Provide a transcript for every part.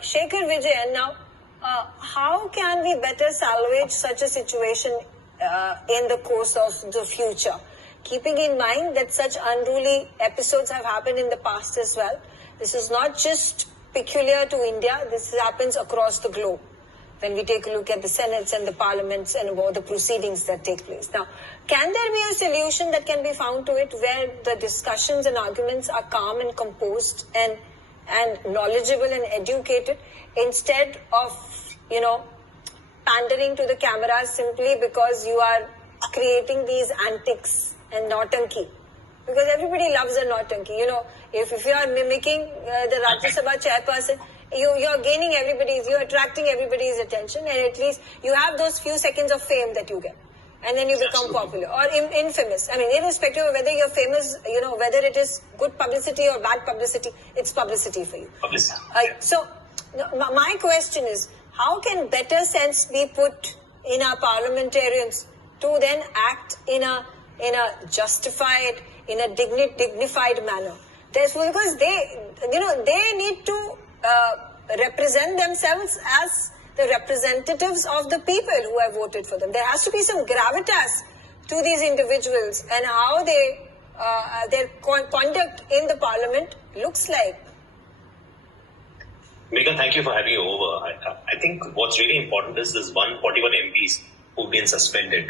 Shekhar Vijayan, now, how can we better salvage such a situation in the course of the future? Keeping in mind that such unruly episodes have happened in the past as well. This is not just peculiar to India, this happens across the globe. When we take a look at the senates and the parliaments and about the proceedings that take place. Now, can there be a solution that can be found to it where the discussions and arguments are calm and composed and knowledgeable and educated instead of, pandering to the cameras simply because you are creating these antics and nautanki? Because everybody loves a nautanki. If you are mimicking the Rajya Sabha chairperson, you're gaining you're attracting everybody's attention, and at least you have those few seconds of fame that you get. And then you become popular or infamous. I mean, irrespective of whether you're famous, whether it is good publicity or bad publicity, it's publicity for you. So, my question is, how can better sense be put in our parliamentarians to then act in a justified, in a dignified manner? Because they need to represent themselves as the representatives of the people who have voted for them. There has to be some gravitas to these individuals and how their conduct in the parliament looks like. Megha, thank you for having me over. I think what's really important is this 141 MPs who've been suspended.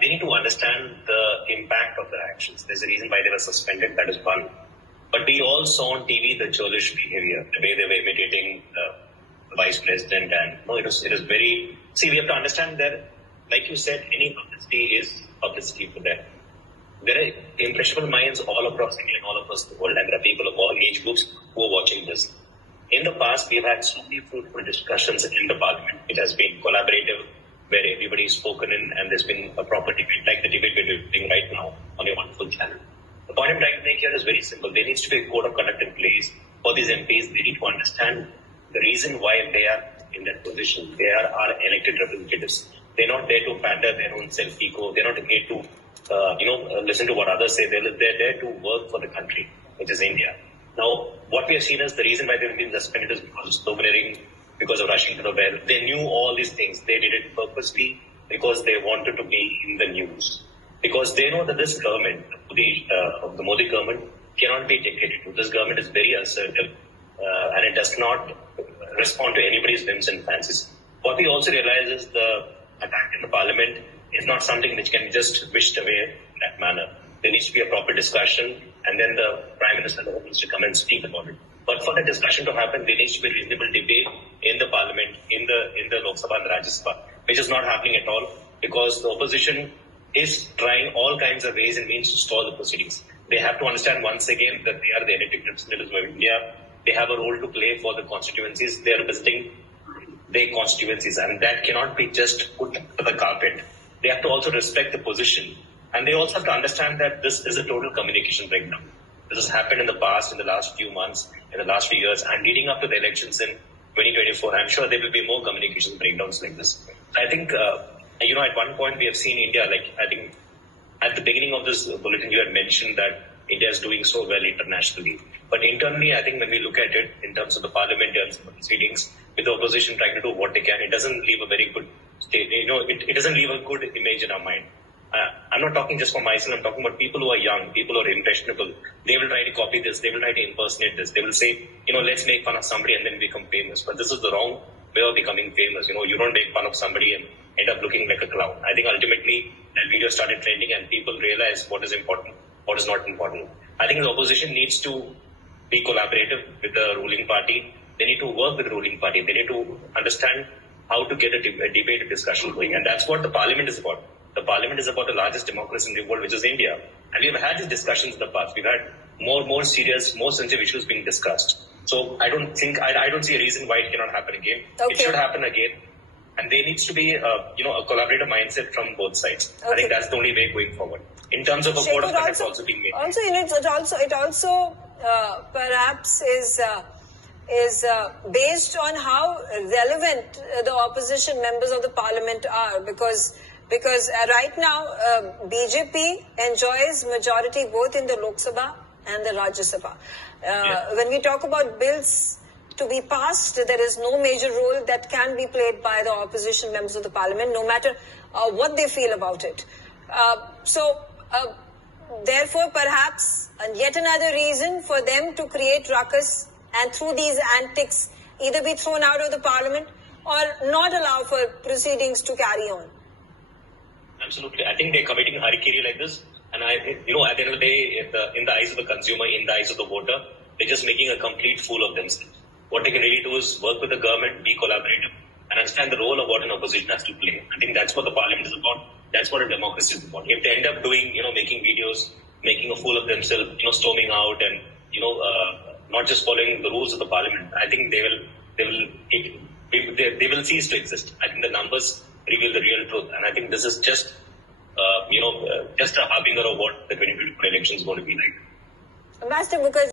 They need to understand the impact of their actions. There's a reason why they were suspended, that is one. But we all saw on TV the churlish behavior, the way they were imitating the vice president, and it was very. See, we have to understand that, like you said, any publicity is publicity for them. There are impressionable minds all across India and all across the world, and there are people of all age groups who are watching this. In the past, we've had so many fruitful discussions in the parliament. It has been collaborative, where everybody's spoken in, and there's been a proper debate, like the debate we're doing right now on your wonderful channel. The point I'm trying to make here is very simple. There needs to be a code of conduct in place for these MPs. They need to understand the reason why they are in that position. They are our elected representatives. They're not there to pander their own self-ego. They're not here to, listen to what others say. They're there to work for the country, which is India. Now, what we have seen is the reason why they've been suspended is because of sloganeering, because of rushing to the well. They knew all these things. They did it purposely because they wanted to be in the news. Because they know that this government, the Modi government, cannot be dictated to. This government is very assertive and it does not respond to anybody's whims and fancies. What we also realize is the attack in the parliament is not something which can be just wished away in that manner. There needs to be a proper discussion, and then the Prime Minister needs to come and speak about it. But for the discussion to happen, there needs to be a reasonable debate in the parliament, in the Lok Sabha and Rajya Sabha, which is not happening at all because the opposition is trying all kinds of ways and means to stall the proceedings. They have to understand once again that they are the elected representatives of India. They have a role to play for the constituencies. They are visiting their constituencies, and that cannot be just put to the carpet. They have to also respect the position, and they also have to understand that this is a total communication breakdown. This has happened in the past, in the last few months, in the last few years, and leading up to the elections in 2024. I'm sure there will be more communication breakdowns like this. I think, at one point we have seen India, I think at the beginning of this bulletin, you had mentioned that India is doing so well internationally. But internally, I think when we look at it in terms of the parliamentary proceedings, with the opposition trying to do what they can, it doesn't leave a very good state. It doesn't leave a good image in our mind. I'm not talking just for myself. I'm talking about people who are young, people who are impressionable. They will try to copy this. They will try to impersonate this. They will say, let's make fun of somebody and then become famous. But this is the wrong way of becoming famous. You don't make fun of somebody and end up looking like a clown. I think ultimately that video started trending and people realized what is important, what is not important. I think the opposition needs to be collaborative with the ruling party. They need to work with the ruling party. They need to understand how to get a debate, a discussion going. And that's what the parliament is about. The parliament is about the largest democracy in the world, which is India. And we've had these discussions in the past. We've had more serious, more sensitive issues being discussed. So I don't see a reason why it cannot happen again. Okay. It should happen again. And there needs to be, a collaborative mindset from both sides. Okay. I think that's the only way going forward. In terms of a code of conduct also being made. Also, it also perhaps is based on how relevant the opposition members of the parliament are, because right now BJP enjoys majority both in the Lok Sabha and the Rajya Sabha. When we talk about bills to be passed, there is no major role that can be played by the opposition members of the parliament, no matter what they feel about it. Therefore, perhaps yet another reason for them to create ruckus and through these antics either be thrown out of the parliament or not allow for proceedings to carry on. Absolutely. I think they're committing harikiri like this. And at the end of the day, in the eyes of the consumer, in the eyes of the voter, they're just making a complete fool of themselves. What they can really do is work with the government, be collaborative, and understand the role of what an opposition has to play. I think that's what the parliament is about. That's what a democracy is about. If they end up doing, making videos, making a fool of themselves, storming out and, not just following the rules of the parliament, I think they will cease to exist. I think the numbers reveal the real truth. And I think this is just a harbinger of what the 2024 election is going to be like. Ambassador Mukherjee.